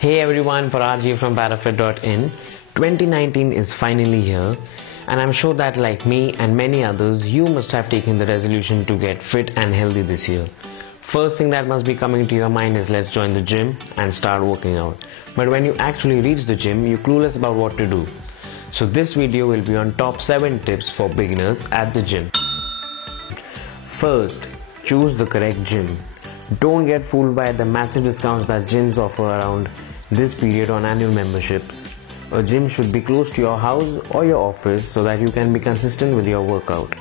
Hey everyone, Paraj here from Parafit.in. 2019 is finally here, and I'm sure that like me and many others, you must have taken the resolution to get fit and healthy this year. First thing that must be coming to your mind is let's join the gym and start working out. But when you actually reach the gym, you're clueless about what to do. So this video will be on top 7 tips for beginners at the gym. First, choose the correct gym. Don't get fooled by the massive discounts that gyms offer around this period on annual memberships. A gym should be close to your house or your office so that you can be consistent with your workout.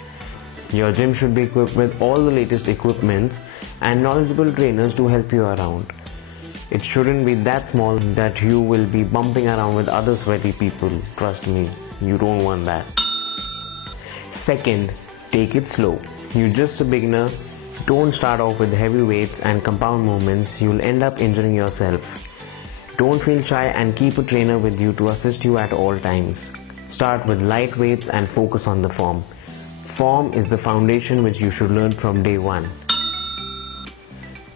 Your gym should be equipped with all the latest equipments and knowledgeable trainers to help you around. It shouldn't be that small that you will be bumping around with other sweaty people. Trust me, you don't want that. Second, take it slow. You're just a beginner. Don't start off with heavy weights and compound movements. You'll end up injuring yourself. Don't feel shy and keep a trainer with you to assist you at all times. Start with light weights and focus on the form. Form is the foundation which you should learn from day one.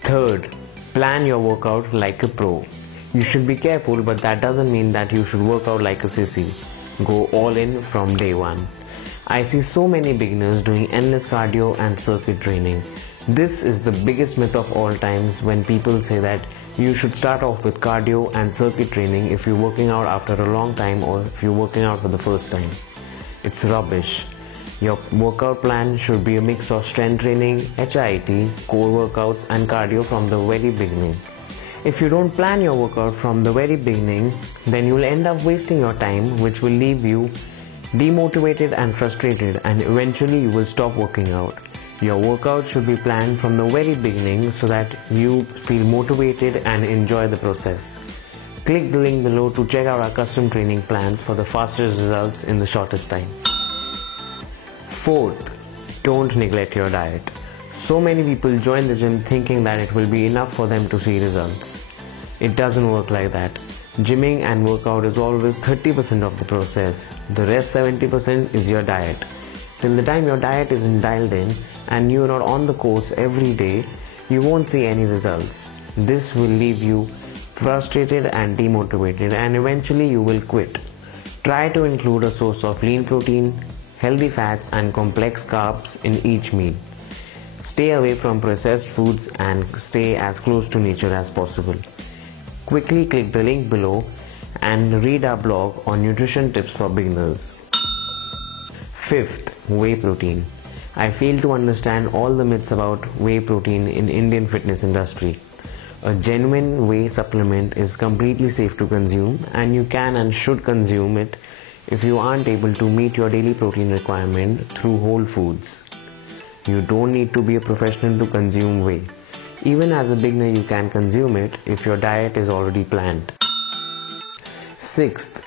Third, plan your workout like a pro. You should be careful, but that doesn't mean that you should work out like a sissy. Go all in from day one. I see so many beginners doing endless cardio and circuit training. This is the biggest myth of all times when people say that you should start off with cardio and circuit training if you're working out after a long time or if you're working out for the first time. It's rubbish. Your workout plan should be a mix of strength training, HIIT, core workouts and cardio from the very beginning. If you don't plan your workout from the very beginning, then you'll end up wasting your time, which will leave you demotivated and frustrated, and eventually you will stop working out. Your workout should be planned from the very beginning so that you feel motivated and enjoy the process. Click the link below to check out our custom training plans for the fastest results in the shortest time. Fourth, don't neglect your diet. So many people join the gym thinking that it will be enough for them to see results. It doesn't work like that. Gymming and workout is always 30% of the process. The rest 70% is your diet. Till the time your diet isn't dialed in and you're not on the course every day, you won't see any results. This will leave you frustrated and demotivated, and eventually you will quit. Try to include a source of lean protein, healthy fats and complex carbs in each meal. Stay away from processed foods and stay as close to nature as possible. Quickly click the link below and read our blog on nutrition tips for beginners. Fifth, whey protein. I fail to understand all the myths about whey protein in Indian fitness industry. A genuine whey supplement is completely safe to consume, and you can and should consume it if you aren't able to meet your daily protein requirement through whole foods. You don't need to be a professional to consume whey. Even as a beginner you can consume it if your diet is already planned. Sixth,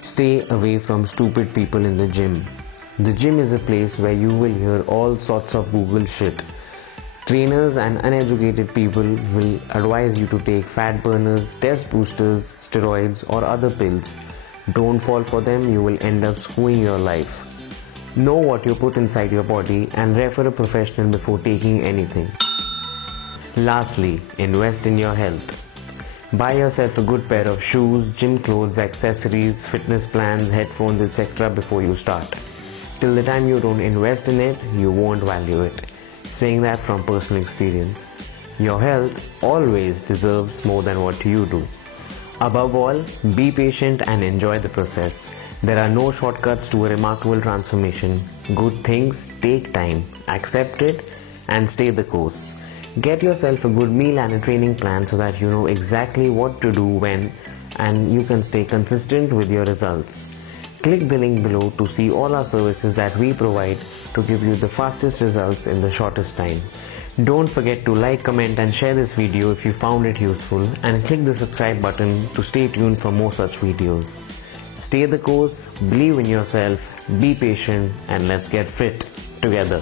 stay away from stupid people in the gym. The gym is a place where you will hear all sorts of Google shit. Trainers and uneducated people will advise you to take fat burners, test boosters, steroids or other pills. Don't fall for them, you will end up screwing your life. Know what you put inside your body and refer a professional before taking anything. Lastly, invest in your health. Buy yourself a good pair of shoes, gym clothes, accessories, fitness plans, headphones, etc. before you start. Till the time you don't invest in it, you won't value it. Saying that from personal experience. Your health always deserves more than what you do. Above all, be patient and enjoy the process. There are no shortcuts to a remarkable transformation. Good things take time. Accept it and stay the course. Get yourself a good meal and a training plan so that you know exactly what to do when, and you can stay consistent with your results. Click the link below to see all our services that we provide to give you the fastest results in the shortest time. Don't forget to like, comment and share this video if you found it useful, and click the subscribe button to stay tuned for more such videos. Stay the course, believe in yourself, be patient, and let's get fit together.